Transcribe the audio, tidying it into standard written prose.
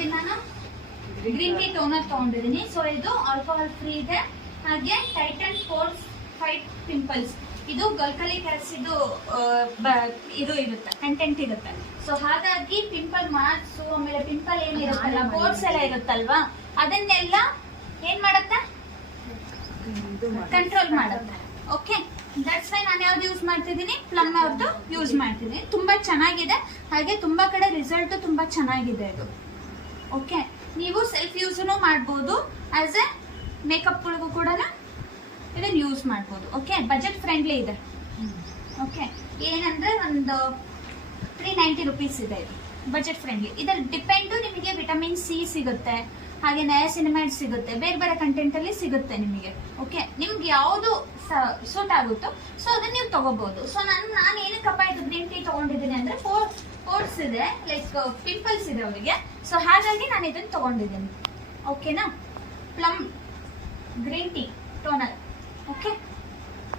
ತಗೊಂಡಿದ್ದೀನಿ ನಾನು? Green tea toner ತಗೊಂಡಿದ್ದೀನಿ. ಸೊ ಇದು ಆಲ್ಕೋಹಾಲ್ ಫ್ರೀ ಇದೆ. ಹಾಗೆ ಟೈಟನ್ ಪೋರ್ಸ್ ಫೈಟ್ ಪಿಂಪಲ್ಸ್, ಇದು ಗಲ್ಕಲಿಕ್ ಆಸಿಡ್ ಇದು ಇರುತ್ತೆ, ಕಂಟೆಂಟ್ ಇರುತ್ತೆ. ಸೊ ಹಾಗಾಗಿ ಪಿಂಪಲ್ ಮಾರ್ಕ್ಸ್, ಆಮೇಲೆ ಪಿಂಪಲ್ ಏನಿರುತ್ತಲ್ಲ, ಪೋರ್ಸ್ ಎಲ್ಲ ಇರುತ್ತಲ್ವಾ, ಅದನ್ನೆಲ್ಲ ಏನ್ ಮಾಡುತ್ತೆ? ಕಂಟ್ರೋಲ್ ಮಾಡುತ್ತೆ. ಓಕೆ, ದಟ್ಸ್ ವೈ ನಾನು ಯಾವ್ದು ಯೂಸ್ ಮಾಡ್ತಿದ್ದೀನಿ? ಪ್ಲಮ್ ಅವ್ರದ್ದು ಯೂಸ್ ಮಾಡ್ತಿದ್ದೀನಿ. ತುಂಬಾ ಚೆನ್ನಾಗಿದೆ, ಹಾಗೆ ತುಂಬಾ ಕಡೆ ರಿಸಲ್ಟ್ ತುಂಬಾ ಚೆನ್ನಾಗಿದೆ ಇದು. ಓಕೆ, ನೀವು ಸೆಲ್ಫ್ ಯೂಸ್ನು ಮಾಡ್ಬೋದು, ಆಸ್ ಎ ಮೇಕಪ್ಗಳಿಗೂ ಕೂಡ ಇದನ್ನ ಯೂಸ್ ಮಾಡ್ಬೋದು. ಓಕೆ, ಬಜೆಟ್ ಫ್ರೆಂಡ್ಲಿ ಇದೆ. ಓಕೆ, ಏನಂದ್ರೆ ಒಂದು 390 ರುಪೀಸ್ ಇದೆ ಇದು, ಬಜೆಟ್ ಫ್ರೆಂಡ್ಲಿ. ಇದರ ಡಿಪೆಂಡು ನಿಮಗೆ ವಿಟಮಿನ್ ಸಿ ಸಿಗುತ್ತೆ, ಹಾಗೆ ನಯಾಸಿನಮೈಡ್ ಸಿಗುತ್ತೆ, ಬೇರೆ ಬೇರೆ ಕಂಟೆಂಟ್ ಅಲ್ಲಿ ಸಿಗುತ್ತೆ ನಿಮಗೆ. ಓಕೆ, ನಿಮ್ಗೆ ಯಾವುದು ಸೂಟ್ ಆಗುತ್ತೋ ಸೊ ಅದನ್ನ ನೀವು ತಗೋಬಹುದು. ಸೊ ನಾನು ಏನಕ್ಕಪ್ಪ ಇದು ಗ್ರೀನ್ ಟೀ ತಗೊಂಡಿದ್ದೀನಿ ಅಂದ್ರೆ ಪೋರ್ಸ್ ಇದೆ, ಲೈಕ್ ಪಿಂಪಲ್ಸ್ ಇದೆ ಅವರಿಗೆ. ಸೊ ಹಾಗಾಗಿ ನಾನು ಇದನ್ನ ತಗೊಂಡಿದ್ದೀನಿ. ಓಕೆನಾ? Plum green tea toner. Okay.